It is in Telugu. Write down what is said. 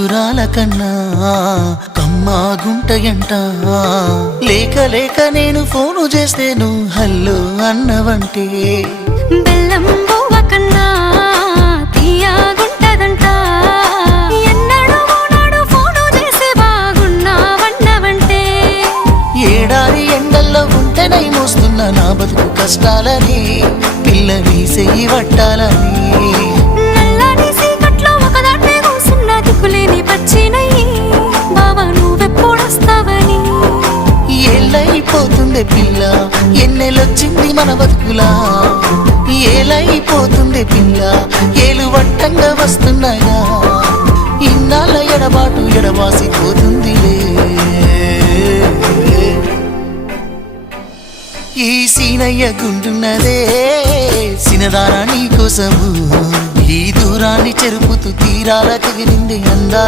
దూరాల కన్నా కమ్మాగుంటయంట లేక లేక నేను ఫోను చేస్తే నువ్వు హల్లో అన్నవంటే బెల్లం బువ్వ కన్నా తీయగుంటదంట ఎన్నడూ నాడు ఫోను చేసి బాగున్నావన్నవంటే ఏడాది ఎండల్లో ఉంటేనై మోస్తున్న నా బతుకు కష్టాలని పిల్లని చెయ్యి పట్టాలని ఏలైపోతుంది పిల్ల ఎన్నెలొచ్చింది మన బతుకులా ఏలైపోతుంది పిల్ల ఏలు వట్టంగా వస్తున్నాగా ఇన్నాళ్ళ ఎడబాటు ఎడవాసిపోతుందిలే ఈ సీనయ్య గుంటున్నదే సినదారా నీ కోసము ఈ దూరాన్ని చెరుపుతూ తీరాల తెగిరింది అందా